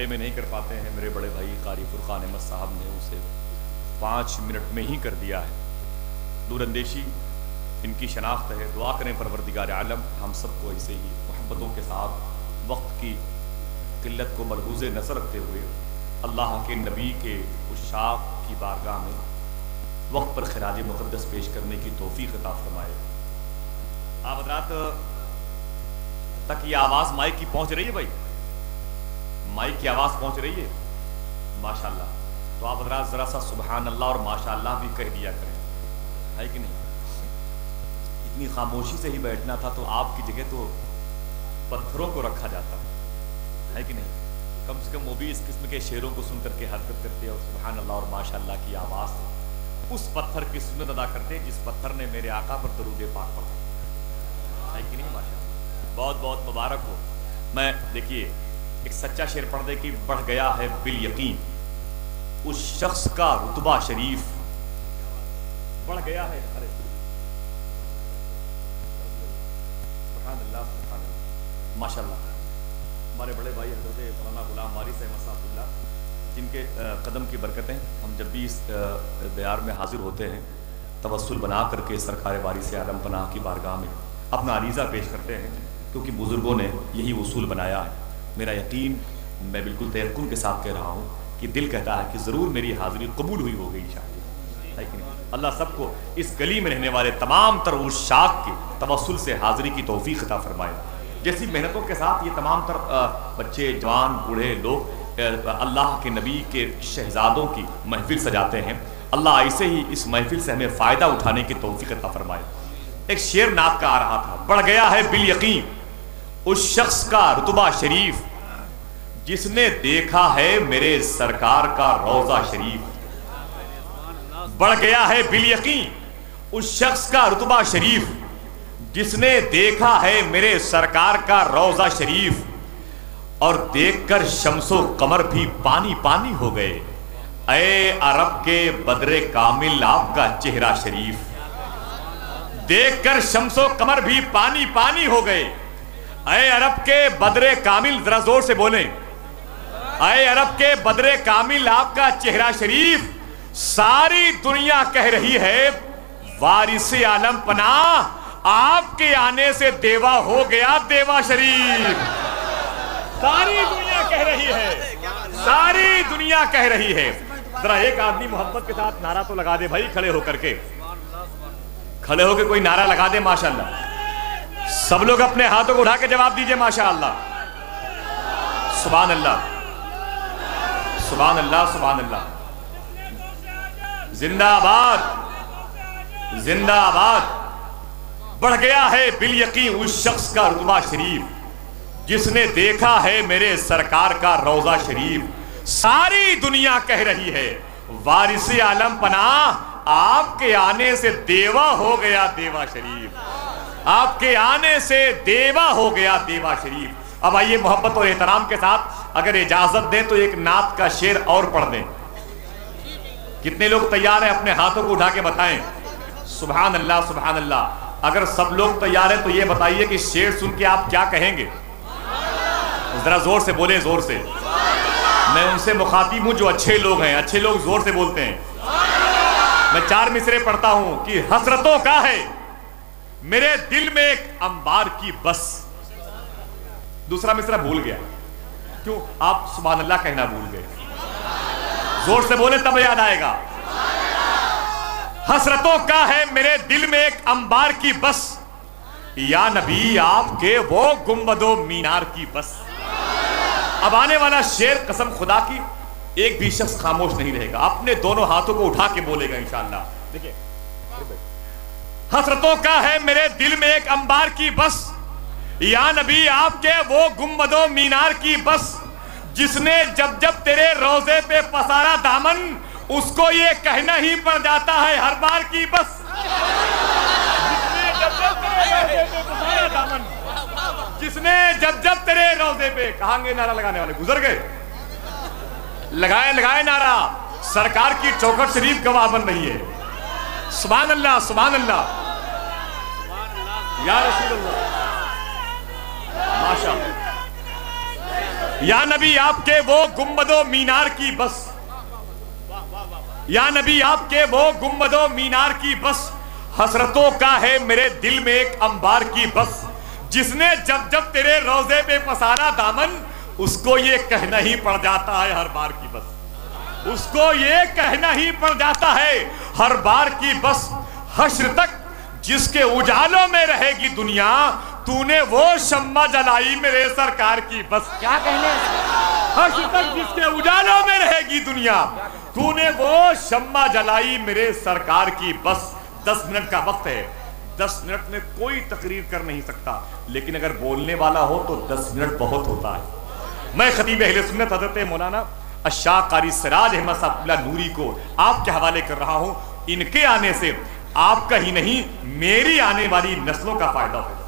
घंटे में नहीं कर पाते हैं, मेरे बड़े भाई कारी फुरकान अहमद साहब ने उसे 5 मिनट में ही कर दिया है। दूरंदेशी इनकी शनाख्त है। दुआ करें परवरदिगार आलम हम सबको ऐसे ही मोहब्बतों के साथ वक्त की किल्लत को मलहूज़ नज़र रखते हुए अल्लाह के नबी के उशाक की बारगाह में वक्त पर खिराज मुक़द्दस पेश करने की तौफ़ीक़ अता फरमाए। आप हज़रात तक ये आवाज़ माइक की पहुँच रही है भाई? माइक की आवाज़ पहुँच रही है माशाअल्लाह। तो आप हज़रात ज़रा सा सुबहान अल्लाह और माशाअल्लाह भी कह दिया करें, है कि नहीं? इतनी खामोशी से ही बैठना था तो आपकी जगह तो पत्थरों को रखा जाता है कि नहीं? कम से कम वो भी इस किस्म के शेरों को सुन करके हरकत करते हैं और सुबहान अल्लाह और माशाअल्लाह की आवाज़ से उस पत्थर की सुन्नत अदा करते हैं जिस पत्थर ने मेरे आका पर दरूद पाक पढ़ा, है कि नहीं? माशाअल्लाह, बहुत बहुत मुबारक हो। मैं देखिए एक सच्चा शेर पढ़ दे कि बढ़ गया है बिल यकीन उस शख्स का रुतबा शरीफ, बढ़ गया है। अरे माशाअल्लाह, हमारे बड़े भाई हज़रत मौलाना गुलाम वारिस अहमद साहब जिनके कदम की बरकतें हम जब भी इस दयार में हाजिर होते हैं तवस्सुल बना करके सरकार वारिस आलम पनाह की बारगाह में अपना अरीज़ा पेश करते हैं, क्योंकि बुज़ुर्गों ने यही उसूल बनाया है। मेरा यकीन, मैं बिल्कुल तयक्कुन के साथ कह रहा हूँ कि दिल कहता है कि ज़रूर मेरी हाज़िरी कबूल हुई होगी इंशाअल्लाह, है कि नहीं? अल्लाह सबको इस गली में रहने वाले तमाम तर उशाक के तवस्सुल से हाज़िरी की तौफ़ीक़ अता फरमाए। जैसी मेहनतों के साथ ये तमाम तर बच्चे, जवान, बूढ़े लोग अल्लाह के नबी के शहजादों की महफिल सजाते हैं, अल्लाह ऐसे ही इस महफिल से हमें फ़ायदा उठाने की तौफ़ीक़ अता फरमाए। एक शेर नात का आ रहा था, बढ़ गया है बिल यकीन उस शख्स का रुतबा शरीफ जिसने देखा है मेरे सरकार का रोज़ा शरीफ। बढ़ गया है बिल यकीन उस शख्स का रुतबा शरीफ जिसने देखा है मेरे सरकार का रोज़ा शरीफ, और देखकर शम्सो कमर भी पानी पानी हो गए। ऐ अरब के बदरे कामिल आपका चेहरा शरीफ, देखकर शम्सो कमर भी पानी पानी हो गए। ऐ अरब के बदरे कामिल, जरा जोर से बोलें, ऐ अरब के बदरे कामिल आपका चेहरा शरीफ। सारी दुनिया कह रही है वारिसे आलम पनाह आपके आने से देवा हो गया देवा शरीफ। सारी दुनिया कह रही है, सारी दुनिया कह रही है। जरा एक आदमी मोहब्बत के साथ नारा तो लगा दे भाई, खड़े होकर के, खड़े होकर कोई नारा लगा दे माशाअल्लाह। सब लोग अपने हाथों को उठा के जवाब दीजिए माशाअल्लाह। सुभान अल्लाह, सुभान अल्लाह, सुभान अल्लाह। जिंदाबाद, जिंदाबाद। बढ़ गया है बिल यकीन उस शख्स का रुतबा शरीफ जिसने देखा है मेरे सरकार का रोज़ा शरीफ। सारी दुनिया कह रही है वारिसे आलम पनाह आपके आने से देवा हो गया देवा शरीफ, आपके आने से देवा हो गया देवा शरीफ। अब आइए मोहब्बत और एहतराम के साथ अगर इजाजत दें तो एक नात का शेर और पढ़ दें। कितने लोग तैयार हैं? अपने हाथों को उठा के बताएं। सुभान अल्लाह, सुभान अल्लाह। अगर सब लोग तैयार हैं तो ये बताइए कि शेर सुन के आप क्या कहेंगे? जरा जोर से बोले, जोर से। मैं उनसे मुखातिब हूं जो अच्छे लोग हैं, अच्छे लोग जोर से बोलते हैं। मैं 4 मिसरे पढ़ता हूं कि हसरतों का है मेरे दिल में एक अंबार की बस। दूसरा मिसरा भूल गया, क्यों? आप सुभान अल्लाह कहना भूल गए। जोर से बोले तब याद आएगा। हसरतों का है मेरे दिल में एक अंबार की बस, या नबी आपके वो गुंबदो मीनार की बस। अब आने वाला शेर कसम खुदा की एक भी शख्स खामोश नहीं रहेगा, अपने दोनों हाथों को उठा के बोलेगा इंशाअल्लाह। देखिए, हसरतों का है मेरे दिल में एक अंबार की बस, या नबी आपके वो गुंबदो मीनार की बस, जिसने जब जब तेरे रोजे पे पसारा दामन उसको ये कहना ही पड़ जाता है हर बार की बस। जिसने जब जब तेरे रोजे पे, कहांगे नारा लगाने वाले गुजर गए, लगाए लगाए नारा, सरकार की चौखट शरीफ गवाह बन रही है। सुभान अल्लाह, सुभान अल्लाह, या रसूल अल्लाह, माशाअल्लाह। या नबी आपके वो गुम्बदो मीनार की बस, या नबी आपके वो गुम्बदो मीनार की बस, हसरतों का है मेरे दिल में एक अंबार की बस। जिसने जब जब तेरे रोजे पे पसारा दामन, उसको ये कहना ही पड़ जाता है हर बार की बस, उसको ये कहना ही पड़ जाता है हर बार की बस। हश्र तक जिसके उजालों में रहेगी दुनिया, तूने वो शम्मा जलाई मेरे सरकार की बस। क्या कहने? हश्र तक जिसके उजालों में रहेगी दुनिया, तूने वो शम्मा जलाई मेरे सरकार की बस। 10 मिनट का वक्त है, 10 मिनट में कोई तकरीर कर नहीं सकता, लेकिन अगर बोलने वाला हो तो 10 मिनट बहुत होता है। मैं खतीब अहले सुन्नत हज़रत मौलाना अशाक़ क़ारी सिराज अहमद साहब नूरी को आपके हवाले कर रहा हूं। इनके आने से आपका ही नहीं, मेरी आने वाली नस्लों का फायदा होगा।